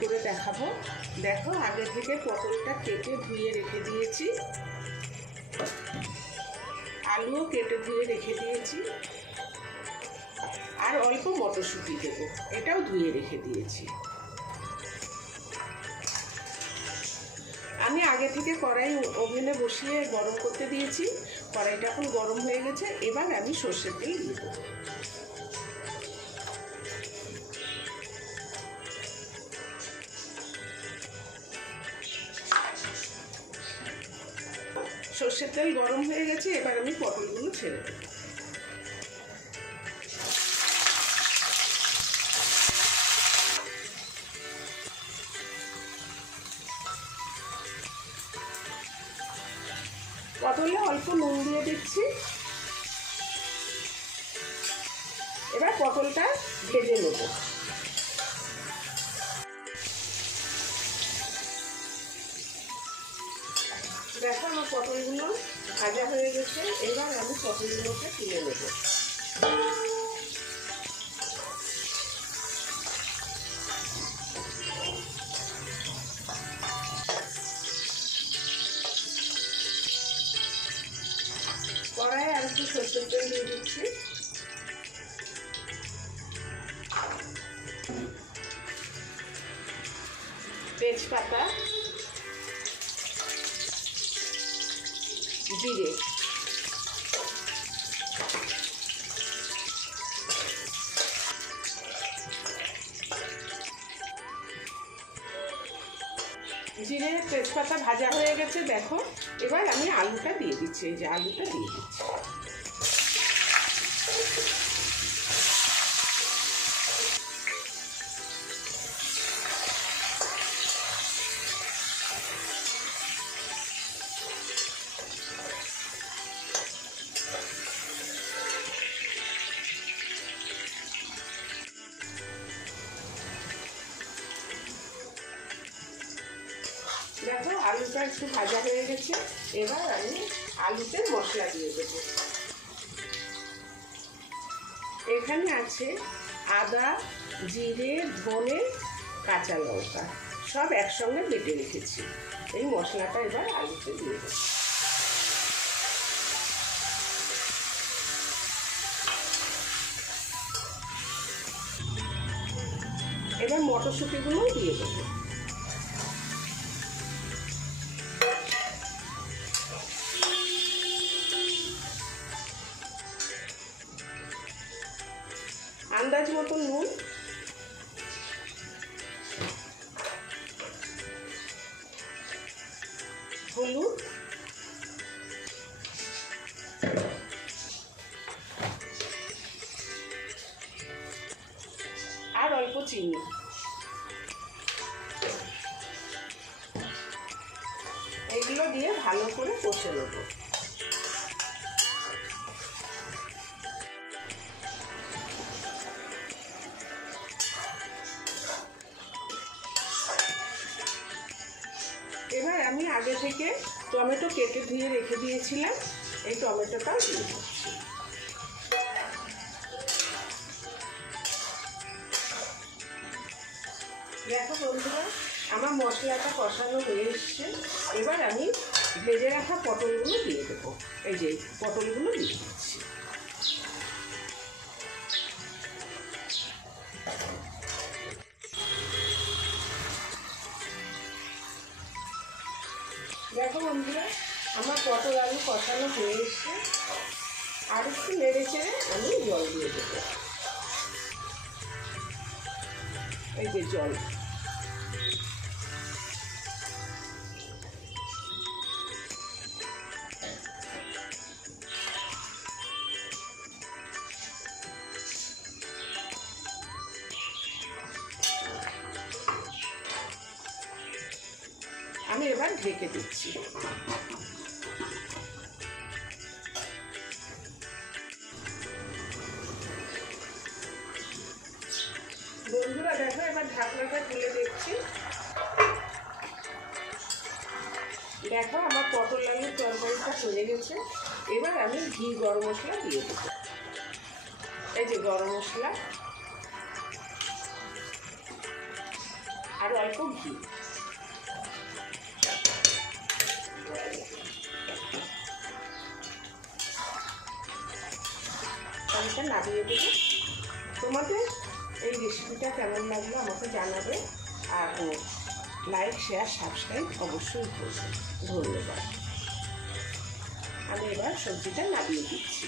করে দেখাবো। দেখো, আগে থেকে পটলটা কেটে ধুয়ে রেখে দিয়েছি, আলুও কেটে ধুয়ে রেখে দিয়েছি, আর অল্প মটরশুঁটি দেবো, এটাও ধুয়ে রেখে দিয়েছি। আমি আগে থেকে কড়াই ওভেনে বসিয়ে গরম করতে দিয়েছি, কড়াইটা এখন গরম হয়ে গেছে। এবার আমি সর্ষের তেল দিয়ে দেবো। সর্ষের তেল গরম হয়ে গেছে, এবার আমি পটলগুলো ছেড়ে দেবো। পটলে অল্প নুন দিয়ে দিচ্ছি। এবার পটলটা ভেজে নেব। দেখো, আমার পটলগুলো ভাজা হয়ে গেছে। এবার আমি পটলগুলোকে তুলে নেব। কড়াইয়ে আর একটু সর্ষের তেল দিয়ে দিচ্ছি। তেজপাতা, জিরে, জিরে তেজপাতা ভাজা হয়ে গেছে। দেখো, এবার আমি আলুটা দিয়ে দিচ্ছি। এই যে আলুটা দিয়ে দিচ্ছি। দেখো, আলুটা একটু ভাজা হয়ে গেছে। এবার আমি আলুতে মশলা দিয়ে দেবো। এখানে আছে আদা, জিরে, ধনে, কাঁচা লঙ্কা, সব একসঙ্গে বেটে রেখেছি। এই মশলাটা এবার আলুতে দিয়ে দেবো। এবার মটরশুঁটিগুলোও দিয়ে দেবো। আন্দাজ মতো নুন, হলুদ, আর অল্প চিনি। এগুলো দিয়ে ভালো করে কষে নেব। এবার আমি আগে থেকে টমেটো কেটে ধুয়ে রেখে দিয়েছিলাম, এই টমেটোটাও দিয়ে দিচ্ছি। দেখো বন্ধুরা, আমার মশলাটা কষানো হয়ে এসছে। এবার আমি ভেজে রাখা পটলগুলো দিয়ে দেবো। এই যে পটলগুলো দিয়ে দিচ্ছি। দেখো বন্ধুরা, আমার পটল আলু কষানো হয়ে এসছে। আর একটু নেড়ে চেড়ে আমি জল দিয়ে দেবো। এই যে জল। আমি এবার ঢেকে দিচ্ছি। বন্ধুরা দেখো, এবার ঢাকনাটা খুলে দেখছি। দেখো, আমার পটল আলুর তরকারিটা হয়ে গেছে। এবার আমি ঘি গরম মশলা দিয়ে দেবো। এই যে গরম মশলা, আর অল্প ঘি। এটা নামিয়ে দেবো। তোমাদের এই রেসিপিটা কেমন লাগলো আমাকে জানাবে, আর লাইক শেয়ার সাবস্ক্রাইব অবশ্যই করবে। ধন্যবাদ। আমি এবার সবজিটা নামিয়ে দিচ্ছি।